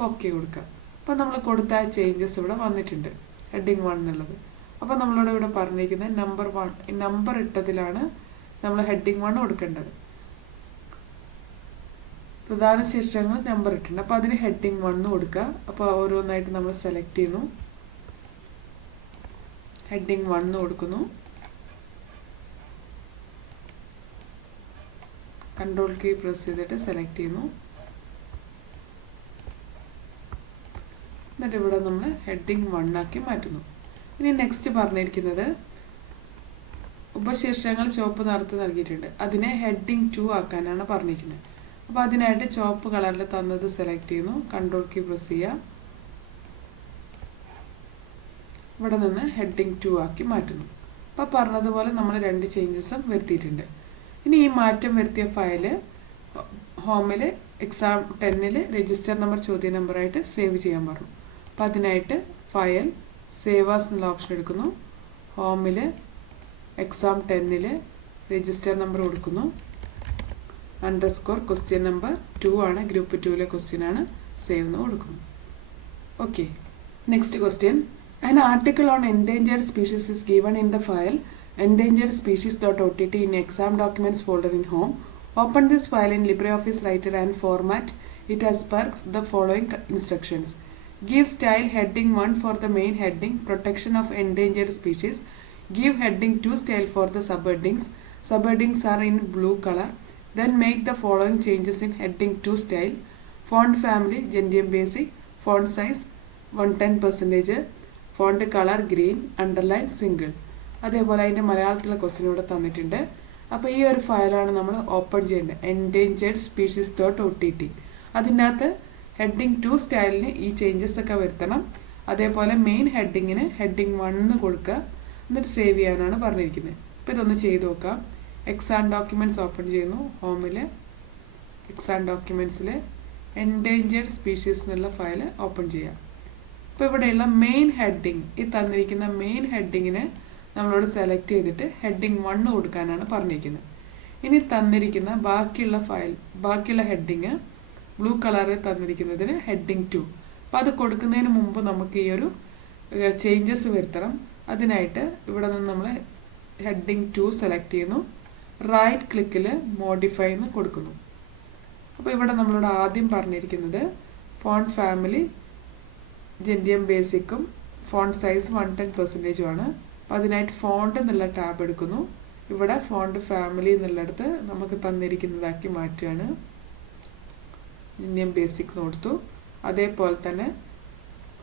ഓക്കെ കൊടുക്കുക. അപ്പോൾ നമ്മൾ കൊടുത്ത ആ ചേഞ്ചസ് ഇവിടെ വന്നിട്ടുണ്ട്, ഹെഡിങ് 1 എന്നുള്ളത്. അപ്പോൾ നമ്മളോട് ഇവിടെ പറഞ്ഞിരിക്കുന്നത് നമ്പർ 1, ഈ നമ്പർ ഇട്ടതിലാണ് നമ്മൾ ഹെഡിങ് 1 കൊടുക്കേണ്ടത്. പ്രധാന ശീർഷകങ്ങൾ നമ്പർ ഇട്ടിട്ടുണ്ട്. അപ്പോൾ അതിന് ഹെഡിങ് 1 കൊടുക്കുക. അപ്പോൾ ഓരോന്നായിട്ട് നമ്മൾ സെലക്ട് ചെയ്യുന്നു. ഹെഡിങ് 1 കൊടുക്കുന്നു. കൺട്രോൾ കീ പ്രസ് ചെയ്തിട്ട് സെലക്ട് ചെയ്യുന്നു. എന്നിട്ട് ഇവിടെ നമ്മൾ ഹെഡിങ് 1 ആക്കി മാറ്റുന്നു. ഇനി നെക്സ്റ്റ് പറഞ്ഞിരിക്കുന്നത് ഉപശീർഷകങ്ങൾ ചുവപ്പ് നിറത്ത് നൽകിയിട്ടുണ്ട്. അതിനെ ഹെഡിങ് 2 ആക്കാനാണ് പറഞ്ഞിരിക്കുന്നത്. അപ്പോൾ അതിനായിട്ട് ചുവപ്പ് കളറിൽ തന്നത് സെലക്ട് ചെയ്യുന്നു. കൺട്രോൾ കീ പ്രസ് ചെയ്യുക. ഇവിടെ നിന്ന് ഹെഡിങ് 2 ആക്കി മാറ്റുന്നു. അപ്പോൾ പറഞ്ഞതുപോലെ നമ്മൾ 2 ചേഞ്ചസും വരുത്തിയിട്ടുണ്ട്. ഇനി ഈ മാറ്റം വരുത്തിയ ഫയല് ഹോമിൽ എക്സാം 10ൽ രജിസ്റ്റർ നമ്പർ ചോദ്യ നമ്പറായിട്ട് സേവ് ചെയ്യാൻ പറഞ്ഞു. അപ്പോൾ അതിനായിട്ട് ഫയൽ സേവ് ആസ് എന്നുള്ള ഓപ്ഷൻ എടുക്കുന്നു. ഹോമിൽ എക്സാം 10ൽ രജിസ്റ്റർ നമ്പർ കൊടുക്കുന്നു. അണ്ടർസ്കോർ ക്വസ്റ്റ്യൻ നമ്പർ 2 ആണ്, ഗ്രൂപ്പ് 2ലെ ക്വസ്റ്റ്യൻ ആണ്. സേവ് എന്ന് കൊടുക്കുന്നു. Okay, next question. An article on endangered species is given in the file endangeredspecies.ott in exam documents folder in home. Open this file in LibreOffice Writer and format it as per the following instructions. Give style heading 1 for the main heading, protection of endangered species. Give heading 2 style for the subheadings. Subheadings are in blue color. Then make the following changes in heading 2 style. Font family Gentium basic. Font size 110%. Font color green. Underline single. അതേപോലെ അതിൻ്റെ മലയാളത്തിലെ ക്വസ്റ്റ്യൻ ഇവിടെ തന്നിട്ടുണ്ട്. അപ്പോൾ ഈ ഒരു ഫയലാണ് നമ്മൾ ഓപ്പൺ ചെയ്യേണ്ടത്, എൻഡേഞ്ചേർഡ് സ്പീഷീസ് .ott. അതിൻ്റെ അകത്ത് ഹെഡിങ് 2 സ്റ്റൈലിന് ഈ ചേഞ്ചസ് ഒക്കെ വരുത്തണം. അതേപോലെ മെയിൻ ഹെഡിങ്ങിന് ഹെഡിങ് 1 കൊടുക്കുക, എന്നിട്ട് സേവ് ചെയ്യാനാണ് പറഞ്ഞിരിക്കുന്നത്. അപ്പോൾ ഇതൊന്ന് ചെയ്ത് നോക്കാം. എക്സാം ഡോക്യുമെൻറ്റ്സ് ഓപ്പൺ ചെയ്യുന്നു. ഹോമിൽ എക്സാം ഡോക്യുമെൻറ്റ്സിൽ എൻഡേഞ്ചേർഡ് സ്പീഷീസ് എന്നുള്ള ഫയൽ ഓപ്പൺ ചെയ്യാം. അപ്പോൾ ഇവിടെയുള്ള മെയിൻ ഹെഡിങ്, ഈ തന്നിരിക്കുന്ന മെയിൻ ഹെഡിങ്ങിന് നമ്മളോട് സെലക്ട് ചെയ്തിട്ട് ഹെഡിങ് 1 കൊടുക്കാനാണ് പറഞ്ഞിരിക്കുന്നത്. ഇനി തന്നിരിക്കുന്ന ബാക്കിയുള്ള ഹെഡിങ് ബ്ലൂ കളറിൽ തന്നിരിക്കുന്നതിന് ഹെഡിങ് 2. അപ്പോൾ അത് കൊടുക്കുന്നതിന് മുമ്പ് നമുക്ക് ഈ ഒരു ചേഞ്ചസ് വരുത്തണം. അതിനായിട്ട് ഇവിടെ നിന്ന് നമ്മൾ ഹെഡിങ് 2 സെലക്ട് ചെയ്യുന്നു. റൈറ്റ് ക്ലിക്കിൽ മോഡിഫൈ എന്ന് കൊടുക്കുന്നു. അപ്പോൾ ഇവിടെ നമ്മളോട് ആദ്യം പറഞ്ഞിരിക്കുന്നത് ഫോണ്ട് ഫാമിലി ജെൻഡിയം ബേസിക്കും ഫോണ്ട് സൈസ് 110% ആണ്. അപ്പോൾ അതിനായിട്ട് ഫോണ്ട് എന്നുള്ള ടാബ് എടുക്കുന്നു. ഇവിടെ ഫോണ്ട് ഫാമിലി എന്നുള്ളിടത്ത് നമുക്ക് തന്നിരിക്കുന്നതാക്കി മാറ്റുകയാണ്. ജെൻഡിയം ബേസിക് കൊടുത്തു. അതേപോലെ തന്നെ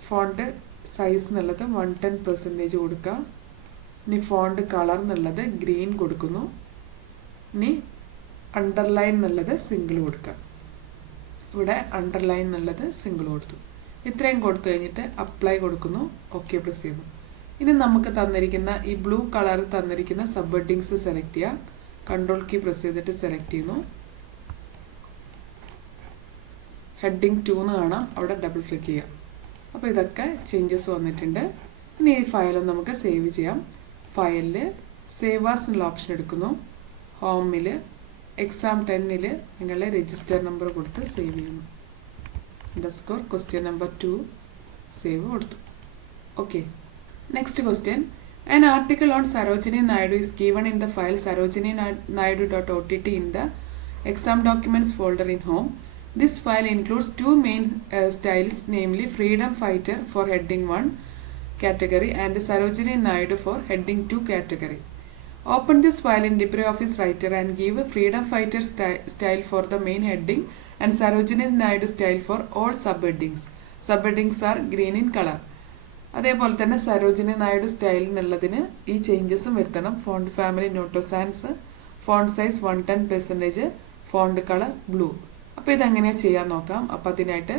ഫോണ്ട് സൈസ് എന്നുള്ളത് 110% കൊടുക്കാം. ഇനി ഫോണ്ട് കളർ എന്നുള്ളത് ഗ്രീൻ കൊടുക്കുന്നു. ഇനി അണ്ടർലൈൻ എന്നുള്ളത് സിംഗിൾ കൊടുക്കാം. ഇവിടെ അണ്ടർലൈൻ എന്നുള്ളത് സിംഗിൾ കൊടുത്തു. ഇത്രയും കൊടുത്തു കഴിഞ്ഞിട്ട് അപ്ലൈ കൊടുക്കുന്നു. ഓക്കെ പ്രസ് ചെയ്യുന്നു. ഇനി നമുക്ക് തന്നിരിക്കുന്ന ഈ ബ്ലൂ കളർ തന്നിരിക്കുന്ന സബ് ഹെഡിങ്സ് സെലക്ട് ചെയ്യാം. കൺട്രോൾ കീ പ്രസ് ചെയ്തിട്ട് സെലക്ട് ചെയ്യുന്നു. ഹെഡിങ് 2 എന്ന് കാണാം, അവിടെ ഡബിൾ ക്ലിക്ക് ചെയ്യാം. അപ്പോൾ ഇതൊക്കെ ചേഞ്ചസ് വന്നിട്ടുണ്ട്. ഇനി ഈ ഫയൽ നമുക്ക് സേവ് ചെയ്യാം. ഫയലിൽ സേവ് ആസ് എന്നുള്ള ഓപ്ഷൻ എടുക്കുന്നു. ഹോമിൽ എക്സാം 10ൽ നിങ്ങളുടെ രജിസ്റ്റർ നമ്പർ കൊടുത്ത് സേവ് ചെയ്യുന്നു. _question number 2 സേവ് കൊടുത്തു. Okay, next question. An article on Sarojini Naidu is given in the file sarojininaidu.ott in the exam documents folder in home. This file includes 2 main styles, namely Freedom Fighter for heading 1 category and Sarojini Naidu for heading 2 category. Open this file in LibreOffice Writer and give Freedom Fighter style for the main heading and Sarojini Naidu style for all subheadings. Subheadings are green in color. അതേപോലെ തന്നെ സരോജിനി നായിഡു സ്റ്റൈൽ എന്നുള്ളതിന് ഈ ചേഞ്ചസും വരുത്തണം. Font family Noto Sans, font size 110%, font colour blue. അപ്പോൾ ഇതെങ്ങനെയാണ് ചെയ്യാൻ നോക്കാം. അപ്പോൾ അതിനായിട്ട്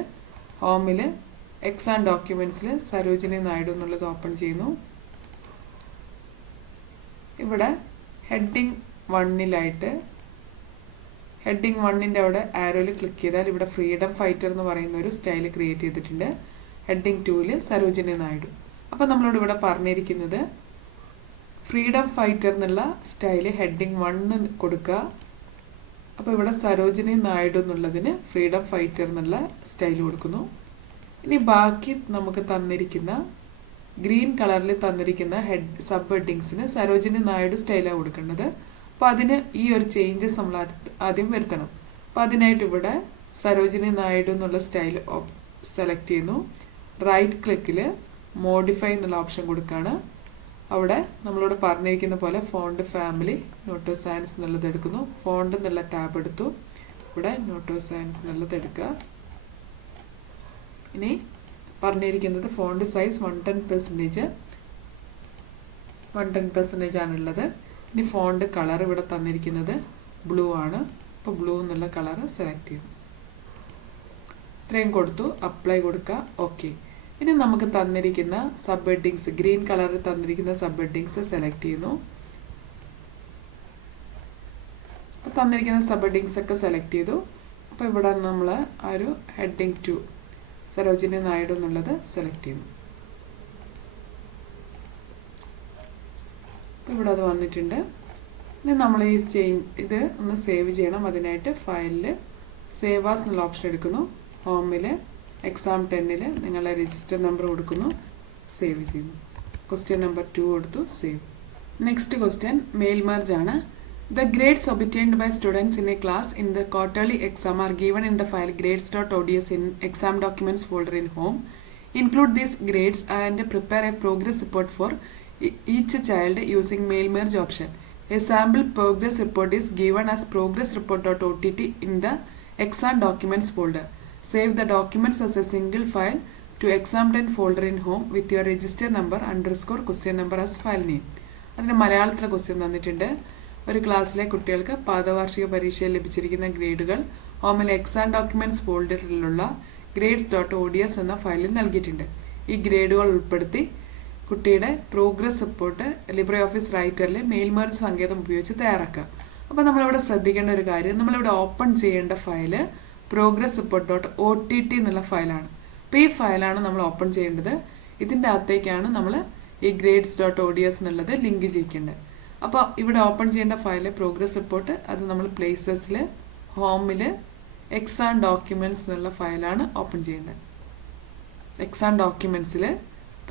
ഹോമിൽ എക്സാം ഡോക്യുമെൻറ്റ്സിൽ സരോജിനി നായിഡു എന്നുള്ളത് ഓപ്പൺ ചെയ്യുന്നു. ഇവിടെ ഹെഡിങ് 1ലായിട്ട് ഹെഡിങ് 1ൻ്റെ അവിടെ ആരോയിൽ ക്ലിക്ക് ചെയ്താൽ ഇവിടെ ഫ്രീഡം ഫൈറ്റർ എന്ന് പറയുന്ന ഒരു സ്റ്റൈൽ ക്രിയേറ്റ് ചെയ്തിട്ടുണ്ട്. ഹെഡിങ് 2ൽ സരോജിനി നായിഡു. അപ്പോൾ നമ്മളോട് ഇവിടെ പറഞ്ഞിരിക്കുന്നത് ഫ്രീഡം ഫൈറ്റർ എന്നുള്ള സ്റ്റൈല് ഹെഡിങ് 1 കൊടുക്കുക. അപ്പോൾ ഇവിടെ സരോജിനി നായിഡു എന്നുള്ളതിന് ഫ്രീഡം ഫൈറ്റർ എന്നുള്ള സ്റ്റൈൽ കൊടുക്കുന്നു. ഇനി ബാക്കി നമുക്ക് തന്നിരിക്കുന്ന ഗ്രീൻ കളറിൽ തന്നിരിക്കുന്ന സബ് ഹെഡിങ്സിന് സരോജിനി നായിഡു സ്റ്റൈലാണ് കൊടുക്കേണ്ടത്. അപ്പോൾ അതിന് ഈ ഒരു ചേഞ്ചസ് നമ്മൾ ആദ്യം വരുത്തണം. അപ്പോൾ അതിനായിട്ട് ഇവിടെ സരോജിനി നായിഡു എന്നുള്ള സ്റ്റൈൽ സെലക്ട് ചെയ്യുന്നു. റൈറ്റ് ക്ലിക്കിൽ മോഡിഫൈ എന്നുള്ള ഓപ്ഷൻ കൊടുക്കുകയാണ്. അവിടെ നമ്മളോട് പറഞ്ഞിരിക്കുന്ന പോലെ ഫോണ്ട് ഫാമിലി നോട്ടോ സാൻസ് എന്നുള്ളത് എടുക്കുന്നു. ഫോണ്ട് എന്നുള്ള ടാബ് എടുത്തു. ഇവിടെ നോട്ടോ സാൻസ് എന്നുള്ളത് എടുക്കുക. ഇനി പറഞ്ഞിരിക്കുന്നത് ഫോണ്ട് സൈസ് 110% ആണുള്ളത്. ഇനി ഫോണ്ട് കളർ ഇവിടെ തന്നിരിക്കുന്നത് ബ്ലൂ ആണ്. അപ്പോൾ ബ്ലൂ എന്നുള്ള കളർ സെലക്ട് ചെയ്യുന്നു. ഇത്രയും കൊടുത്തു, അപ്ലൈ കൊടുക്കുക. ഓക്കെ, ഇനി നമുക്ക് തന്നിരിക്കുന്ന സബ് ഹെഡിങ്സ് ഗ്രീൻ കളറിൽ തന്നിരിക്കുന്ന സബ് ഹെഡിങ്സ് സെലക്ട് ചെയ്യുന്നു. അപ്പോൾ തന്നിരിക്കുന്ന സബ് ഹെഡിങ്സ് ഒക്കെ സെലക്ട് ചെയ്തു. അപ്പോൾ ഇവിടെ നമ്മൾ ആ ഒരു ഹെഡിങ് 2 സരോജിനി നായിഡു എന്നുള്ളത് സെലക്ട് ചെയ്യുന്നു. അപ്പോൾ ഇവിടെ അത് വന്നിട്ടുണ്ട്. ഇനി നമ്മൾ ഇത് ഒന്ന് സേവ് ചെയ്യണം. അതിനായിട്ട് ഫയലിൽ സേവ് ആസ് എന്നുള്ള ഓപ്ഷൻ എടുക്കുന്നു. ഹോമിൽ എക്സാം 10ൽ നിങ്ങളുടെ രജിസ്റ്റർ നമ്പർ കൊടുക്കുന്നു, സേവ് ചെയ്യുന്നു. ക്വസ്റ്റ്യൻ നമ്പർ 2 കൊടുത്തു, save. Next question mail merge ആണ്. The grades obtained by students in a class in the quarterly exam are given in the file grades.ods in exam documents folder in home. Include these grades and prepare a progress report for each child using mail merge option. A sample progress report is given as progress report.ott in the exam documents folder. Save the documents as a single file to exam10 folder in home with your register number _ question number as file name. അതിന് മലയാളത്തിലെ ക്വസ്റ്റ്യൻ തന്നിട്ടുണ്ട്. ഒരു ക്ലാസ്സിലെ കുട്ടികൾക്ക് പാദവാർഷിക പരീക്ഷയിൽ ലഭിച്ചിരിക്കുന്ന ഗ്രേഡുകൾ ഹോമിലെ എക്സാം ഡോക്യുമെന്റ്സ് ഫോൾഡറിലുള്ള grades.ods എന്ന ഫയലിൽ നൽകിയിട്ടുണ്ട്. ഈ ഗ്രേഡുകൾ ഉൾപ്പെടുത്തി കുട്ടിയുടെ പ്രോഗ്രസ് റിപ്പോർട്ട് ലിബ്രെ ഓഫീസ് റൈറ്ററിൽ മെയിൽ മെർജ് സങ്കേതം ഉപയോഗിച്ച് തയ്യാറാക്കുക. അപ്പോൾ നമ്മളിവിടെ ശ്രദ്ധിക്കേണ്ട ഒരു കാര്യം, നമ്മളിവിടെ ഓപ്പൺ ചെയ്യേണ്ട ഫയല് പ്രോഗ്രസ് റിപ്പോർട്ട്.ott എന്നുള്ള ഫയലാണ്. അപ്പോൾ ഈ ഫയലാണ് നമ്മൾ ഓപ്പൺ ചെയ്യേണ്ടത്. ഇതിൻ്റെ അകത്തേക്കാണ് നമ്മൾ ഈ grades.ods എന്നുള്ളത് ലിങ്ക് ചെയ്യിക്കേണ്ടത്. അപ്പോൾ ഇവിടെ ഓപ്പൺ ചെയ്യേണ്ട ഫയൽ പ്രോഗ്രസ് റിപ്പോർട്ട്, അത് നമ്മൾ പ്ലേസസിൽ ഹോമിൽ എക്സാം ഡോക്യുമെൻറ്റ്സ് എന്നുള്ള ഫയലാണ് ഓപ്പൺ ചെയ്യേണ്ടത്. എക്സാം ഡോക്യുമെൻറ്റ്സിൽ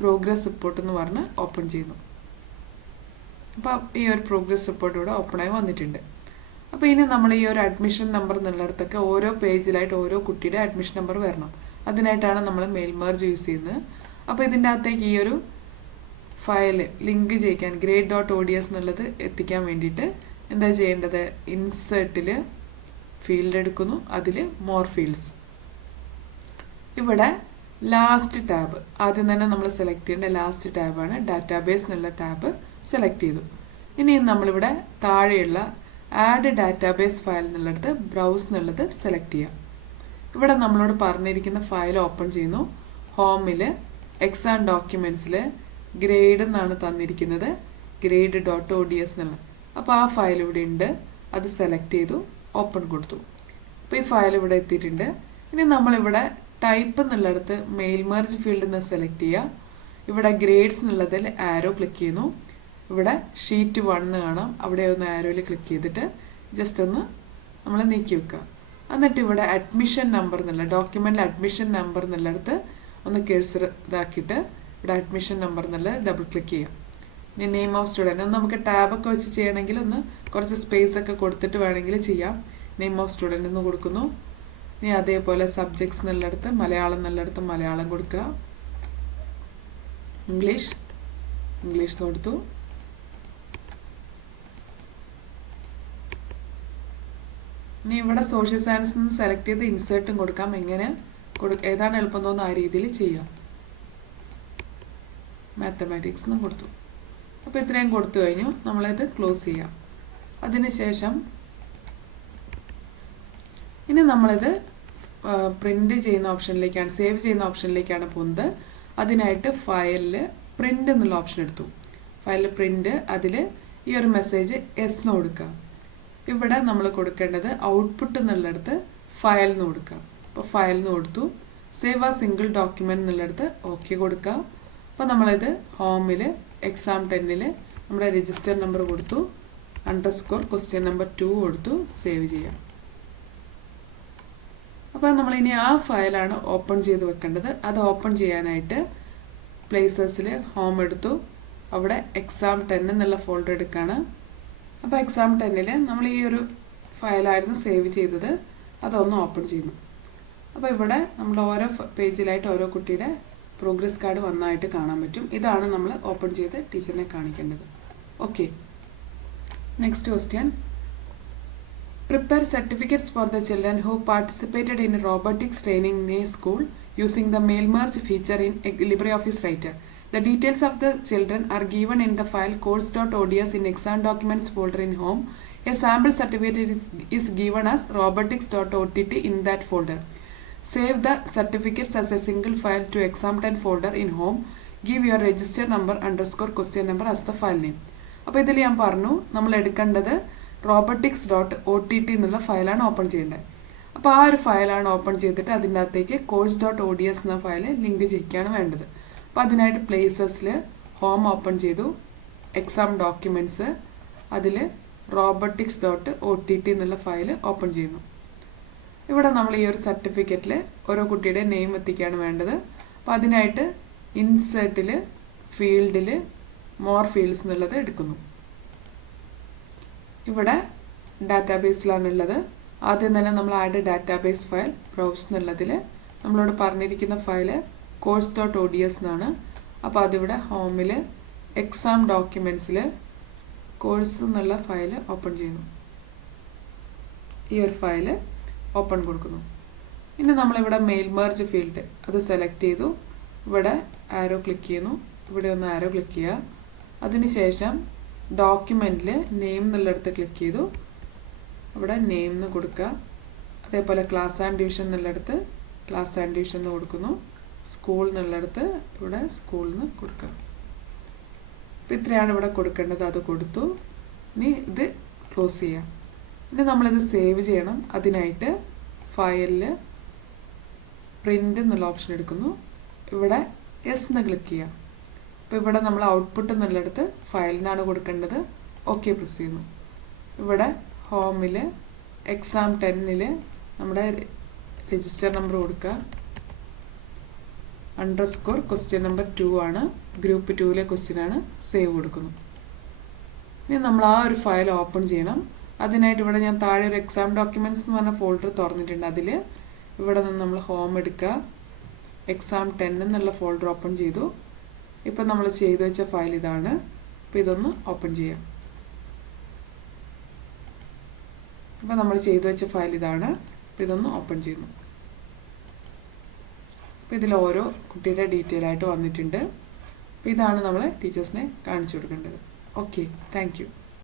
പ്രോഗ്രസ് റിപ്പോർട്ട് എന്ന് പറഞ്ഞ് ഓപ്പൺ ചെയ്യുന്നു. അപ്പോൾ ഈ ഒരു പ്രോഗ്രസ് റിപ്പോർട്ട് ഇവിടെ ഓപ്പണായി വന്നിട്ടുണ്ട്. അപ്പോൾ ഇനി നമ്മൾ ഈ ഒരു അഡ്മിഷൻ നമ്പർ എന്നുള്ളിടത്തൊക്കെ ഓരോ പേജിലായിട്ട് ഓരോ കുട്ടിയുടെ അഡ്മിഷൻ നമ്പർ വരണം. അതിനായിട്ടാണ് നമ്മൾ മെയിൽ മെർജ് യൂസ് ചെയ്യുന്നത്. അപ്പോൾ ഇതിൻ്റെ അകത്തേക്ക് ഈ ഒരു ഫയൽ ലിങ്ക് ചെയ്യിക്കാൻ grade.ods എന്നുള്ളത് എത്തിക്കാൻ വേണ്ടിയിട്ട് എന്താ ചെയ്യേണ്ടത്, ഇൻസേർട്ടിൽ ഫീൽഡ് എടുക്കുന്നു, അതിൽ മോർ ഫീൽഡ്സ്. ഇവിടെ ലാസ്റ്റ് ടാബ് ആദ്യം തന്നെ നമ്മൾ സെലക്ട് ചെയ്യേണ്ട ലാസ്റ്റ് ടാബാണ് ഡാറ്റാബേസ് എന്നുള്ള ടാബ് സെലക്ട് ചെയ്തു. ഇനി നമ്മളിവിടെ താഴെയുള്ള ആഡ് ഡാറ്റാബേസ് ഫയൽ എന്നുള്ളിടത്ത് ബ്രൗസ് എന്നുള്ളത് സെലക്ട് ചെയ്യാം. ഇവിടെ നമ്മളോട് പറഞ്ഞിരിക്കുന്ന ഫയൽ ഓപ്പൺ ചെയ്യുന്നു. ഹോമിൽ എക്സാം ഡോക്യുമെൻറ്റ്സിൽ ഗ്രേഡ് എന്നാണ് തന്നിരിക്കുന്നത്, grade.ods എന്നുള്ള. അപ്പോൾ ആ ഫയൽ ഇവിടെ ഉണ്ട്, അത് സെലക്ട് ചെയ്തു, ഓപ്പൺ കൊടുത്തു. അപ്പോൾ ഈ ഫയൽ ഇവിടെ എത്തിയിട്ടുണ്ട്. ഇനി നമ്മളിവിടെ ടൈപ്പ് എന്നുള്ളിടത്ത് മെയിൽ മെർജ് ഫീൽഡിൽ നിന്ന് സെലക്ട് ചെയ്യുക. ഇവിടെ ഗ്രേഡ്സ് എന്നുള്ളതിൽ ആരോ ക്ലിക്ക് ചെയ്യുന്നു. ഇവിടെ ഷീറ്റ് 1 കാണാം, അവിടെ ഒന്ന് ആരോയിൽ ക്ലിക്ക് ചെയ്തിട്ട് ജസ്റ്റ് ഒന്ന് നമ്മൾ നീക്കി വെക്കുക. എന്നിട്ട് ഇവിടെ അഡ്മിഷൻ നമ്പർ എന്നുള്ള ഡോക്യുമെൻറ്റിൽ അഡ്മിഷൻ നമ്പർ എന്നുള്ളിടത്ത് ഒന്ന് കേഴ്സർ ഇതാക്കിയിട്ട് ഇവിടെ അഡ്മിഷൻ നമ്പർ എന്നുള്ളത് ഡബിൾ ക്ലിക്ക് ചെയ്യാം. ഇനി നെയിം ഓഫ് സ്റ്റുഡൻറ്റ് ഒന്ന് നമുക്ക് ടാബൊക്കെ വെച്ച് ചെയ്യണമെങ്കിൽ ഒന്ന് കുറച്ച് സ്പേസ് ഒക്കെ കൊടുത്തിട്ട് വേണമെങ്കിൽ ചെയ്യാം. നെയിം ഓഫ് സ്റ്റുഡൻറ്റ് എന്ന് കൊടുക്കുന്നു. ഇനി അതേപോലെ സബ്ജക്ട്സ് എന്നുള്ളിടത്ത് മലയാളം എന്നുള്ളിടത്ത് മലയാളം കൊടുക്കുക, ഇംഗ്ലീഷ് കൊടുത്തു. ഇനി ഇവിടെ സോഷ്യൽ സയൻസ് നിന്ന് സെലക്ട് ചെയ്ത് ഇൻസേർട്ടും കൊടുക്കാം. എങ്ങനെ ഏതാണ് എളുപ്പം തോന്നുന്നു ആ രീതിയിൽ ചെയ്യാം. മാത്തമാറ്റിക്സ് എന്ന് കൊടുത്തു. അപ്പോൾ ഇത്രയും കൊടുത്തു കഴിഞ്ഞു. നമ്മളിത് ക്ലോസ് ചെയ്യാം. അതിനുശേഷം ഇനി നമ്മളിത് പ്രിൻ്റ് ചെയ്യുന്ന ഓപ്ഷനിലേക്കാണ്, സേവ് ചെയ്യുന്ന ഓപ്ഷനിലേക്കാണ് പോകുന്നത്. അതിനായിട്ട് ഫയലിൽ പ്രിൻ്റ് എന്നുള്ള ഓപ്ഷൻ എടുത്തു. ഫയലിൽ പ്രിൻ്റ്, അതിൽ ഈ ഒരു മെസ്സേജ് എസ് എന്ന് കൊടുക്കുക. ഇവിടെ നമ്മൾ കൊടുക്കേണ്ടത് ഔട്ട്പുട്ട് എന്നുള്ളിടത്ത് ഫയൽ എന്ന് കൊടുക്കുക. അപ്പോൾ ഫയൽ എന്ന് കൊടുത്തു. സേവ് ആ സിംഗിൾ ഡോക്യുമെൻ്റ് എന്നുള്ളിടത്ത് ഓക്കെ കൊടുക്കുക. അപ്പോൾ നമ്മളിത് ഹോമിൽ exam10 നമ്മുടെ രജിസ്റ്റർ നമ്പർ കൊടുത്തു, _ question number 2 കൊടുത്തു, സേവ് ചെയ്യാം. അപ്പോൾ നമ്മളിനി ആ ഫയലാണ് ഓപ്പൺ ചെയ്ത് വെക്കേണ്ടത്. അത് ഓപ്പൺ ചെയ്യാനായിട്ട് പ്ലേസസിൽ ഹോം എടുത്തു, അവിടെ exam10 എന്നുള്ള ഫോൾഡർ എടുക്കുകയാണ്. അപ്പോൾ exam10 നമ്മൾ ഈ ഒരു ഫയലായിരുന്നു സേവ് ചെയ്തത്, അതൊന്ന് ഓപ്പൺ ചെയ്യുന്നു. അപ്പോൾ ഇവിടെ നമ്മൾ ഓരോ പേജിലായിട്ട് ഓരോ കുട്ടിയുടെ പ്രോഗ്രസ് കാർഡ് വന്നായിട്ട് കാണാൻ പറ്റും. ഇതാണ് നമ്മൾ ഓപ്പൺ ചെയ്ത് ടീച്ചറിനെ കാണിക്കേണ്ടത്. Okay, next question. Prepare certificates for the children who participated in robotics training in a school using the mail merge feature in LibreOffice Writer. The details of the children are given in the file course.ods in exam documents folder in home. A sample certificate is given as robotics.ott in that folder. Save the certificates as a single file to exam10 folder in home. Give your register number _ question number as the file name. അപ്പോൾ ഇതിൽ ഞാൻ പറഞ്ഞു നമ്മൾ എടുക്കേണ്ടത് robotics.ott എന്നുള്ള ഫയലാണ് ഓപ്പൺ ചെയ്യേണ്ടത്. അപ്പോൾ ആ ഒരു ഫയലാണ് ഓപ്പൺ ചെയ്തിട്ട് അതിൻ്റെ അകത്തേക്ക് course.ods എന്ന ഫയൽ ലിങ്ക് ചെയ്യിക്കുകയാണ് വേണ്ടത്. അപ്പോൾ അതിനായിട്ട് പ്ലേസസിൽ ഹോം ഓപ്പൺ ചെയ്തു, എക്സാം ഡോക്യുമെൻറ്റ്സ്, അതിൽ robotics.ott എന്നുള്ള ഫയൽ ഓപ്പൺ ചെയ്യുന്നു. ഇവിടെ നമ്മൾ ഈ ഒരു സർട്ടിഫിക്കറ്റിൽ ഓരോ കുട്ടിയുടെ നെയിം എത്തിക്കുകയാണ് വേണ്ടത്. അപ്പോൾ അതിനായിട്ട് ഇൻസേർട്ടിൽ ഫീൽഡിൽ മോർ ഫീൽഡ്സ് എന്നുള്ളത് എടുക്കുന്നു. ഇവിടെ ഡാറ്റാബേസിലാണുള്ളത്. ആദ്യം തന്നെ നമ്മൾ ആഡ് ഡാറ്റാബേസ് ഫയൽ ബ്രൗസ് എന്നുള്ളതിൽ നമ്മളോട് പറഞ്ഞിരിക്കുന്ന ഫയൽ course.ods എന്നാണ്. അപ്പോൾ അതിവിടെ ഹോമിൽ എക്സാം ഡോക്യുമെൻറ്റ്സിൽ കോഴ്സ് എന്നുള്ള ഫയൽ ഓപ്പൺ ചെയ്യുന്നു. ഈ ഒരു ഫയൽ ഓപ്പൺ കൊടുക്കുന്നു. ഇനി നമ്മളിവിടെ മെയിൽ മെർജ് ഫീൽഡ് അത് സെലക്ട് ചെയ്തു. ഇവിടെ ആരോ ക്ലിക്ക് ചെയ്യുന്നു. ഇവിടെ ഒന്ന് ആരോ ക്ലിക്ക് ചെയ്യുക. അതിനുശേഷം ഡോക്യുമെൻറ്റിൽ നെയിം എന്നുള്ളിടത്ത് ക്ലിക്ക് ചെയ്തു. ഇവിടെ നെയിം എന്ന് കൊടുക്കുക. അതേപോലെ ക്ലാസ് ആൻഡ് ഡിവിഷൻ എന്നുള്ളിടത്ത് ക്ലാസ് ആൻഡ് ഡിവിഷൻ എന്ന് കൊടുക്കുന്നു. സ്കൂൾ എന്നുള്ളിടത്ത് ഇവിടെ സ്കൂൾ എന്ന് കൊടുക്കുക. അപ്പോൾ ഇത്രയാണ് ഇവിടെ കൊടുക്കേണ്ടത്. അത് കൊടുത്തു. ഇനി ഇത് ക്ലോസ് ചെയ്യാം. ഇനി നമ്മളിത് സേവ് ചെയ്യണം. അതിനായിട്ട് ഫയലിൽ പ്രിൻ്റ് എന്നുള്ള ഓപ്ഷൻ എടുക്കുന്നു. ഇവിടെ യെസ് എന്ന് ക്ലിക്ക് ചെയ്യാം. അപ്പോൾ ഇവിടെ നമ്മൾ ഔട്ട്പുട്ട് എന്നുള്ളിടത്ത് ഫയലിനാണ് കൊടുക്കേണ്ടത്. ഓക്കെ പ്രസ് ചെയ്യുന്നു. ഇവിടെ ഹോമിൽ എക്സാം 10ൽ നമ്മുടെ രജിസ്റ്റർ നമ്പർ കൊടുക്കുക. _ ക്വസ്റ്റ്യൻ നമ്പർ 2 ആണ്. ഗ്രൂപ്പ് 2ലെ ക്വസ്റ്റ്യൻ ആണ്. സേവ് കൊടുക്കുന്നു. ഇനി നമ്മൾ ആ ഒരു ഫയൽ ഓപ്പൺ ചെയ്യണം. അതിനായിട്ട് ഇവിടെ ഞാൻ താഴെ ഒരു എക്സാം ഡോക്യുമെൻറ്റ്സ് എന്ന് പറഞ്ഞ ഫോൾഡർ തുറന്നിട്ടുണ്ട്. അതിൽ ഇവിടെ നിന്ന് നമ്മൾ ഹോം എടുക്കുക. എക്സാം 10 എന്നുള്ള ഫോൾഡർ ഓപ്പൺ ചെയ്തു. ഇപ്പം നമ്മൾ ചെയ്തു വെച്ച ഫയൽ ഇതാണ്. അപ്പോൾ ഇതൊന്ന് ഓപ്പൺ ചെയ്യാം. അപ്പോൾ നമ്മൾ ചെയ്തു വെച്ച ഫയൽ ഇതാണ്. അപ്പോൾ ഇതൊന്ന് ഓപ്പൺ ചെയ്യുന്നു. അപ്പോൾ ഇതിൽ ഓരോ കുട്ടിയുടെ ഡീറ്റെയിൽ ആയിട്ട് വന്നിട്ടുണ്ട്. അപ്പോൾ ഇതാണ് നമ്മൾ ടീച്ചേഴ്സിനെ കാണിച്ചു കൊടുക്കേണ്ടത്. Okay, thank you.